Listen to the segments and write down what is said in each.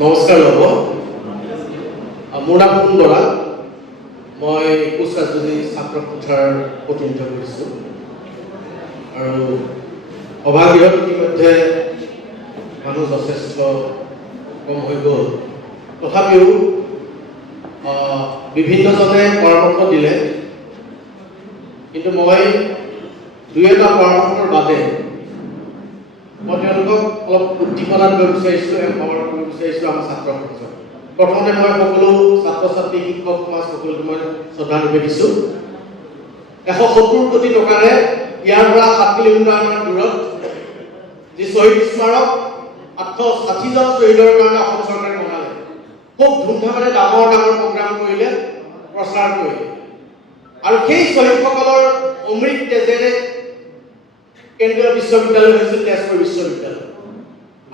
নমস্কাৰ হ'ব মোৰ নাম কুন বৰা মই কোচ ৰাজবাৰী ছাত্ৰ সন্থাৰ প্ৰতিনিধিত্ব কৰিছোঁ আৰু সভাগৃহত ইতিমধ্যে মানুহ যথেষ্ট কম হৈ গ'ল তথাপিও বিভিন্নজনে পৰামৰ্শ দিলে কিন্তু মই দুই এটা পৰামৰ্শৰ বাদে মই তেওঁলোকক অলপ উদ্দীপনা দিব বিচাৰিছোঁ এম্পাৱাৰ কৰিব বিচাৰিছোঁ আমাৰ ছাত্ৰ সমাজক প্ৰথমতে মই সকলো ছাত্ৰ ছাত্ৰী শিক্ষক সমাজ সকলোকে মই শ্ৰদ্ধা নিবেদিছোঁ 170 কোটি টকাৰে ইয়াৰ পৰা 7 কিলোমিটাৰ দূৰত যি শ্বহীদ স্মাৰক 860 জন শ্বহীদৰ কাৰণে অসম চৰকাৰে বনালে খুব ধুমধামেৰে ডাঙৰ প্ৰগ্ৰাম কৰিলে প্ৰচাৰ কৰিলে আৰু সেই শ্বহীদসকলৰ অমৃত তেজেৰে কেন্দ্ৰীয় বিশ্ববিদ্যালয় হৈছিল তেজপুৰ বিশ্ববিদ্যালয়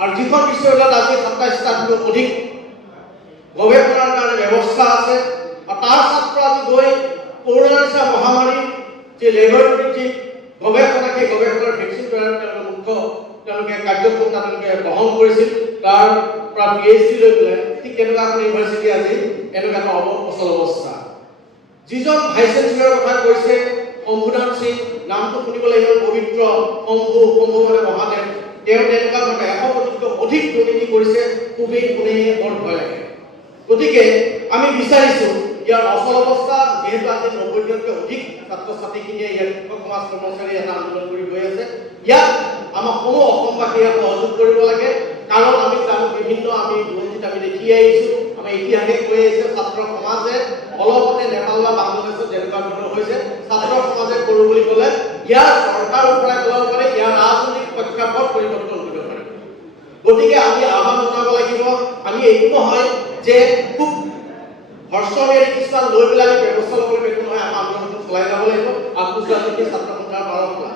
আৰু যিখন বিশ্ববিদ্যালয়ত আজি 27টাতকৈ অধিক গৱেষণাৰ কাৰণে ব্যৱস্থা আছে আৰু তাৰ ছাত্ৰ আজি গৈ কৰোণা নিচিনা মহামাৰী যে লেবৰেটৰীত যি গৱেষণা সেই গৱেষণাৰ ভেকচিন তৈয়াৰ তেওঁলোকে মুখ্য তেওঁলোকে কাৰ্যক্ষমতা তেওঁলোকে গ্ৰহণ কৰিছিল তাৰ পৰা PhD লৈ পেলাই ঠিক তেনেকুৱা এখন ইউনিভাৰ্চিটি আজি এনেকুৱা এটা অচল অৱস্থা যিজন ভাইচ চেঞ্চেলৰৰ কথা কৈছে শম্ভুনাথ সিং নামটো শুনিবলৈ ইমান পবিত্ৰ শম্ভু মানে মহাদেৱ তেওঁ তেনেকুৱা 100 কোটিতকৈ অধিক দুৰ্নীতি কৰিছে খুবেই শুনি বৰ ভয় লাগে গতিকে আমি বিচাৰিছোঁ ইয়াৰ অচল অৱস্থা যেহেতু আজি 90তকৈ অধিক ছাত্ৰ ছাত্ৰীখিনিয়ে ইয়াৰ শিক্ষক সমাজ কৰ্মচাৰী এটা আন্দোলন কৰি গৈ আছে ইয়াত আমাৰ সমূহ অসমবাসীয়ে সহযোগ কৰিব লাগে কাৰণ আমি জানো বিভিন্ন আমি দুৰ্নীতিত আমি দেখি আহিছোঁ আমি ইতিহাসে কৈ আহিছে ছাত্ৰ সমাজে অলপতে নেপাল বা বাংলাদেশত যেনেকুৱা ধৰণৰ হৈছে ছাত্ৰ সমাজে কৰোঁ বুলি ক'লে ইয়াৰ চৰকাৰ ওপৰত পেলাব পাৰে ইয়াৰ ৰাজনৈতিক প্ৰেক্ষাপট পৰিৱৰ্তন কৰিব পাৰে গতিকে আমি আহ্বান জনাব লাগিব আমি এইটো নহয় যে খুব হৰ্ষমেৰে কিছুমান লৈ পেলাই ব্যৱস্থা ল'ব লাগিব এইটো নহয় আমাৰ আন্দোলনটো চলাই যাব লাগিব আত্মীয় ছাত্ৰ সন্থাৰ পৰম্পৰা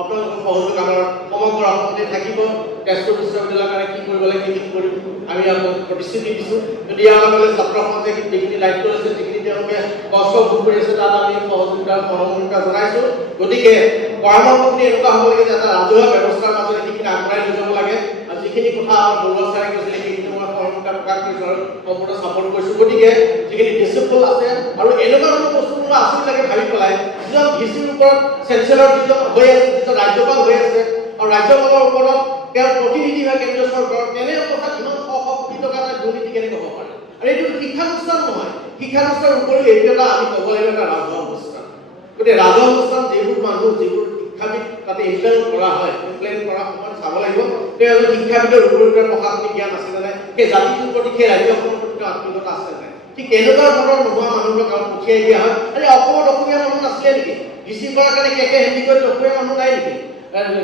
আপোনালোকৰ সহযোগ আমাৰ সমগ্ৰ অসমতে থাকিব তেজপুৰ বিশ্ববিদ্যালয়ৰ কাৰণে কি কৰিব লাগে কি কৰিব আমি আপোনাক প্ৰতিশ্ৰুতি দিছোঁ যদি ইয়াৰ লগে ছাত্ৰ সমাজে যিখিনি দায়িত্ব লৈছে যিখিনি তেওঁলোকে কষ্ট ভোগ কৰি আছে তাত আমি সহযোগিতাৰ সহমৰ্মিতা জনাইছোঁ গতিকে পৰামৰ্শখিনি এনেকুৱা হ'ব লাগে যে এটা ৰাজহুৱা ব্যৱস্থাৰ মাজত সেইখিনি আগবঢ়াই লৈ যাব লাগে আৰু যিখিনি কথা আমাৰ বৰুৱা ছাৰে কৈছিলে সেইখিনি মই সহমৰ্মিতা প্ৰকাশ কৰিছোঁ আৰু সম্পূৰ্ণ ছাপোৰ্ট কৰিছোঁ গতিকে যিখিনি ডিচিপ্লিন আছে আৰু এনেকুৱা ধৰণৰ বস্তুবোৰ আছিল লাগে ভাবি পেলাই যিজন ভিচিৰ ওপৰত চেঞ্চেলৰ যিজন হৈ আছে যিজন ৰাজ্যপাল হৈ আছে আৰু ৰাজ্যপালৰ ওপৰত তেওঁৰ প্ৰতিনিধি হয় কেন্দ্ৰীয় চৰকাৰৰ তেনে অৱস্থাত ইমান শ কোটি টকা এটা দুৰ্নীতি কেনেকৈ হ'ব পাৰে আৰু এইটো শিক্ষানুষ্ঠান নহয় শিক্ষানুষ্ঠানৰ উপৰিও এইটো এটা আমি ক'ব লাগিব এটা ৰাজহুৱা অনুষ্ঠান গতিকে ৰাজহুৱা অনুষ্ঠান যিবোৰ মানুহ যিবোৰ শিক্ষাবিদ তাতে ইমপ্লেণ্ট কৰা হয় ইমপ্লেণ্ট কৰা সময়ত চাব লাগিব তেওঁ এজন শিক্ষাবিদৰ উপৰিও প্ৰশাসনিক জ্ঞান আছে নে নাই সেই জাতিটোৰ প্ৰতি সেই ৰাজ্যখনৰ প্ৰতি আত্মীয়তা আছে নে নাই ঠিক এনেকুৱা ধৰণৰ নোহোৱা মানুহবোৰক আৰু পঠিয়াই দিয়া হয় আৰে অসমত অসমীয়া মানুহ নাছিলে নেকি ডিচি কৰাৰ কাৰণে কেকে হেণ্ডি কৰি অসমীয়া মানুহ নাই নেকি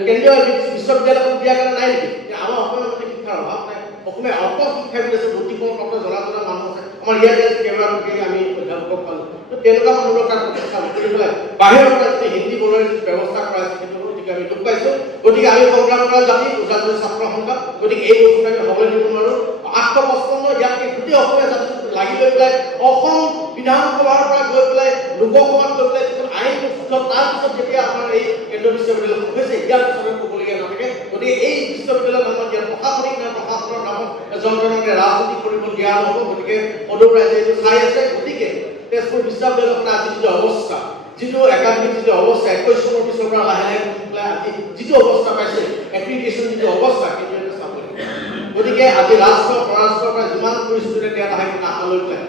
কেন্দ্ৰীয় বিশ্ববিদ্যালয়ত দিয়াৰ কাৰণে নাই নেকি আমাৰ অসমীয়া মানুহে শিক্ষাৰ অভাৱ নাই অসমীয়া অল্প শিক্ষাবিদ আছে বুদ্ধিপূৰ্ণ জনা মানুহ আছে আমাৰ ইয়াতে কেইবাগৰাকী আমি অধ্যাপক পালোঁ তেনেকুৱা মানুহবোৰক তাত প্ৰতিষ্ঠা কৰি পেলাই বাহিৰৰ পৰা যদি হিন্দী বড়োৰ ব্যৱস্থা কৰা আছে সেইটো গতিকে আমি দুখ পাইছোঁ গতিকে আমি সংগ্ৰাম কৰা জাতি গুজৰাট ছাত্ৰ সন্থা গতিকে এই বস্তুটো আমি হ'বলৈ দিব নোৱাৰোঁ 855 ইয়াতকৈ গোটেই অসমীয়া জাতি লাগি লৈ পেলাই অসম বিধানসভাৰ পৰা গৈ পেলাই লোকসভাত গৈ পেলাই যিখন আইন প্ৰস্তুত তাৰপিছত যেতিয়া আপোনাৰ এই কেন্দ্ৰীয় বিশ্ববিদ্যালয় হৈছে ইয়াৰ পিছতে ক'বলগীয়া নাথাকে গতিকে এই বিশ্ববিদ্যালয়ৰ নামত ইয়াত প্ৰশাসনিক প্ৰশাসনৰ নামত জনজনকে ৰাজনীতি কৰিব দিয়া নহ'ব গতিকে সদৌ ৰাইজে এইটো চাই আছে গতিকে তেজপুৰ বিশ্ববিদ্যালয়খনৰ আজি যিটো অৱস্থা যিটো একাডেমিক যিটো অৱস্থা 21 চনৰ পিছৰ পৰা লাহে লাহে আজি যিটো অৱস্থা পাইছে এপ্লিকেশ্যন যিটো অৱস্থা সেইটো চাব লাগিব গতিকে আজি ৰাষ্ট্ৰ পৰাষ্ট্ৰৰ পৰা যিমান পৰিস্থিতিৰে দিয়া আহে আশা লৈ পেলাই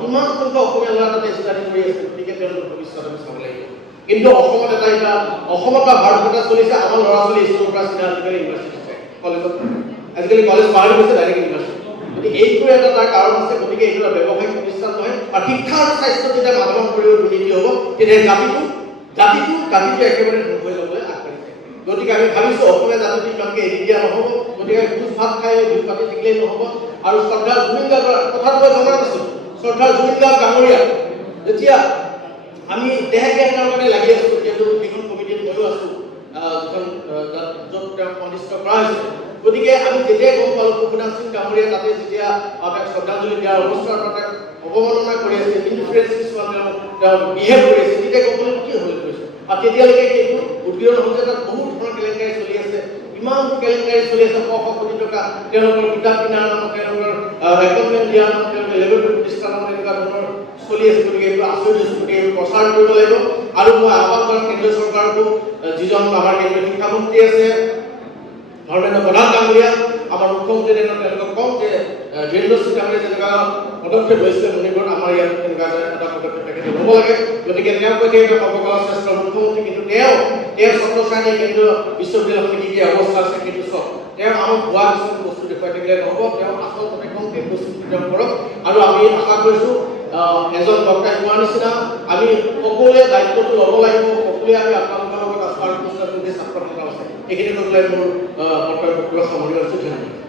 কিমান সংখ্যক অসমীয়া ল'ৰা তাতে ষ্টাডি কৰি আছে গতিকে তেওঁলোকৰ ভৱিষ্যত আমি চাব লাগিব কিন্তু অসমত এটা অসমত বা ভাৰতত চলিছে আমাৰ ল'ৰা ছোৱালী স্কুলৰ পৰা চিধা আজিকালি ইউনিভাৰ্চিটি যায় কলেজত আজিকালি কলেজ পাহৰি গৈছে ডাইৰেক্ট ইউনিভাৰ্চিটি গতিকে এইটো এটা তাৰ কাৰণ আছে গতিকে এইটো এটা ব্যৱসায়িক প্ৰতিষ্ঠান নহয় আৰু শিক্ষা আৰু স্বাস্থ্য যেতিয়া মাধ্যম কৰিব দুৰ্নীতি হ'ব তেতিয়া জাতিটো একেবাৰে ধ্বংস হৈ যাবলৈ আগবাঢ়ি যায় গতিকে আমি ভাবিছোঁ অসমীয়া জাতিটো ইমানকৈ এৰি দিয়া নহ'ব গতিকে ভোজ ভাত খাই বিহু পাতি থাকিলেই নহ'ব আৰু শ্ৰদ্ধা জুবিন গাৰ্গৰ কথাটো মই জনা নাছিলোঁ শ্ৰদ্ধা জুবিন গাৰ্গ ডাঙৰীয়া যেতিয়া আমি দেহ জ্ঞানৰ কাৰণে লাগি আছোঁ যিহেতু সেইখন কমিটিত ময়ো আছোঁ যিখন য'ত তেওঁক সন্তুষ্ট কৰা হৈছে গতিকে আমি যেতিয়াই গম পালোঁ ৰঘুনাথ সিং ডাঙৰীয়া তাতে যেতিয়া তেওঁক শ্ৰদ্ধাঞ্জলি দিয়াৰ অৱস্থাৰ তাতে অৱমাননা কৰি আছে ইনফ্লুৱেঞ্চ কিছুমান তেওঁ বিহেভ কৰি আছে তেতিয়া গম পালোঁ কি হৈ গৈছে আৰু তেতিয়ালৈকে সেইটো উদ্গীৰণ হ'ল যে তাত বহুত ধৰণৰ কেলেংকাৰী চলি আছে ইমানবোৰ কেলেংকাৰী চলি আছে শ শ কোটি টকা তেওঁলোকৰ কিতাপ কিনাৰ নামত তেওঁলোকৰ ৰেকমেণ্ড দিয়া তেওঁলোকে লেভেল প্ৰতিষ্ঠানত এনেকুৱা ধৰণৰ চলি আছে গতিকে এইটো আচৰিত গতিকে এইটো প্ৰচাৰ কৰিব লাগিব আৰু মই আহ্বান কৰিম কেন্দ্ৰীয় চৰকাৰকো যিজন আমাৰ কেন্দ্ৰীয় শিক্ষামন্ত্ৰী আছে ধৰ্মেন্দ্ৰ প্ৰধান ডাঙৰীয়া আমাৰ মুখ্যমন্ত্ৰী তেওঁলোকক কওঁ যে বীৰেন্দ্ৰ সিং ডাঙৰীয়া যেনেকুৱা পদক্ষেপ লৈছিলে মণিপুৰত আমাৰ ইয়াত তেনেকুৱা এটা পদক্ষেপ তেখেতে ল'ব লাগে গতিকে তেওঁ কৈছে এতিয়া সৰ্বকালৰ শ্ৰেষ্ঠ মুখ্যমন্ত্ৰী কিন্তু তেওঁ ছাত্ৰ ছাত্ৰী কেন্দ্ৰীয় বিশ্ববিদ্যালয়খন কি অৱস্থা আছে কিন্তু চব তেওঁ আমাক ভুৱা কিছুমান বস্তু দেখুৱাই থাকিলে নহ'ব তেওঁ আচল কথা কংক্ৰিট বস্তুটো তেওঁ কৰক আৰু আমি আশা কৰিছোঁ এজন ডক্টৰ হোৱাৰ নিচিনা আমি সকলোৱে দায়িত্বটো ল'ব লাগিব সকলোৱে আমি আপোনালোকৰ লগত আস্থাৰ অনুষ্ঠান ছাত্ৰ সন্থা আছে এইখিনি লৈ পেলাই মোৰ বক্তব্য সামৰি আছোঁ ধন্যবাদ